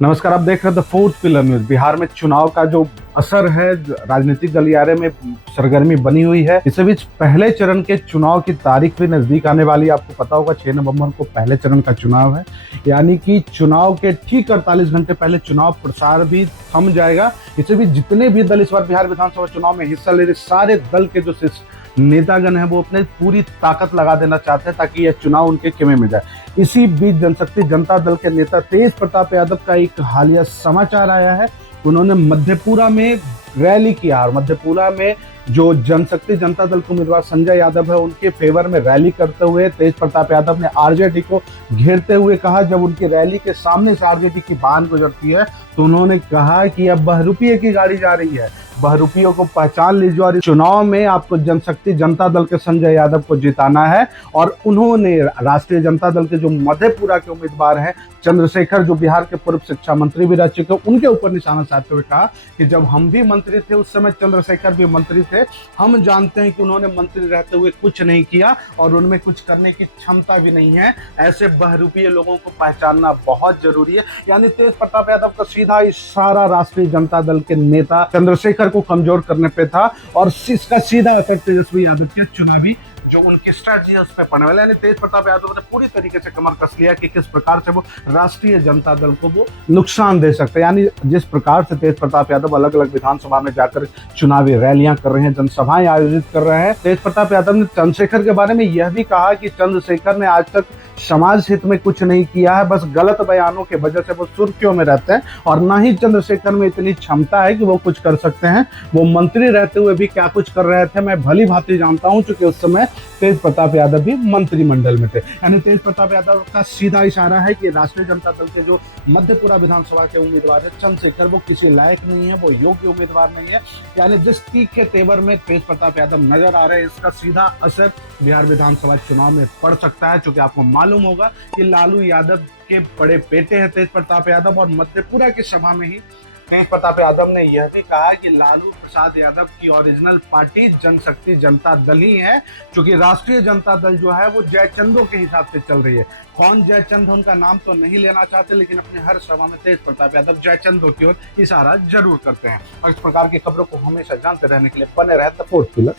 नमस्कार। आप देख रहे हैं the fourth pillar news. Bihar में चुनाव का जो असर है, राजनीतिक गलियारे में सरगर्मी बनी हुई है। इस बीच पहले चरण के चुनाव की तारीख भी नजदीक आने वाली है। आपको पता होगा 6 नवंबर को पहले चरण का चुनाव है, यानी कि चुनाव के ठीक 48 घंटे पहले चुनाव प्रचार भी थम जाएगा। इसे भी जितने भी दल इस बार बिहार विधानसभा चुनाव में हिस्सा ले रहे, सारे दल के जो नेतागण है वो अपने पूरी ताकत लगा देना चाहते हैं ताकि यह चुनाव उनके खेमे में जाए। इसी बीच जनशक्ति जनता दल के नेता तेज प्रताप यादव का एक हालिया समाचार आया है। उन्होंने मधेपुरा में रैली किया और मधेपुरा में जो जनशक्ति जनता दल के उम्मीदवार संजय यादव है उनके फेवर में रैली करते हुए तेज प्रताप यादव ने आरजेडी को घेरते हुए कहा, जब उनकी रैली के सामने से आरजेडी की वाहन गुजरती है तो उन्होंने कहा कि अब बहरूपिये की गाड़ी जा रही है, बहरूपियों को पहचान लीजिए और चुनाव में आपको जनशक्ति जनता दल के संजय यादव को जिताना है। और उन्होंने राष्ट्रीय जनता दल के जो मधेपुरा के उम्मीदवार हैं चंद्रशेखर, जो बिहार के पूर्व शिक्षा मंत्री भी रह चुके, उनके ऊपर निशाना साधते हुए कहा कि जब हम भी मंत्री थे उस समय चंद्रशेखर भी मंत्री थे, हम जानते हैं कि उन्होंने मंत्री रहते हुए कुछ नहीं किया और उनमें कुछ करने की क्षमता भी नहीं है। ऐसे बहरूपिये लोगों को पहचानना बहुत जरूरी है। यानी तेज प्रताप यादव का सीधा इशारा राष्ट्रीय जनता दल के नेता चंद्रशेखर को कमजोर करने पे था और इसका सीधा असर तेजस्वी यादव के चुनावी जो उनकी स्ट्रेटजी है उस पर पड़ने वाला। यानी तेज प्रताप यादव ने पूरी तरीके से कमर कस लिया कि किस प्रकार से वो राष्ट्रीय जनता दल को वो नुकसान दे सकते हैं। यानी जिस प्रकार से तेज प्रताप यादव अलग अलग विधानसभा में जाकर चुनावी रैलियां कर रहे हैं, जनसभाएं आयोजित कर रहे हैं, तेज प्रताप यादव ने चंद्रशेखर के बारे में यह भी कहा कि चंद्रशेखर ने आज तक समाज हित में कुछ नहीं किया है, बस गलत बयानों के वजह से वो सुर्खियों में रहते हैं और ना ही चंद्रशेखर में इतनी क्षमता है कि वो कुछ कर सकते हैं। वो मंत्री रहते हुए भी क्या कुछ कर रहे थे मैं भली भांति जानता हूं, क्योंकि उस समय तेज प्रताप यादव भी मंत्रिमंडल में थे। यानी तेज प्रताप यादव का सीधा इशारा है कि राष्ट्रीय जनता दल के जो मधेपुरा विधानसभा के उम्मीदवार है चंद्रशेखर, वो किसी लायक नहीं है, वो योग्य उम्मीदवार नहीं है। यानी जिस तीख के तेवर में तेज प्रताप यादव नजर आ रहे हैं, इसका सीधा असर बिहार विधानसभा चुनाव में पड़ सकता है। क्योंकि आपको मालूम होगा कि लालू यादव के बड़े बेटे हैं तेज प्रताप यादव और मधेपुरा की सभा में ही तेज प्रताप यादव ने यह भी कहा कि लालू प्रसाद यादव की ओरिजिनल पार्टी जनशक्ति जनता दल ही है, क्योंकि राष्ट्रीय जनता दल जो है वो जयचंदों के हिसाब से चल रही है। कौन जयचंद उनका नाम तो नहीं लेना चाहते, लेकिन अपने हर सभा में तेज प्रताप यादव जयचंदों की ओर इशारा जरूर करते हैं। और इस प्रकार की खबरों को हमेशा जानते रहने के लिए बने रहे द फोर्थ पिलर।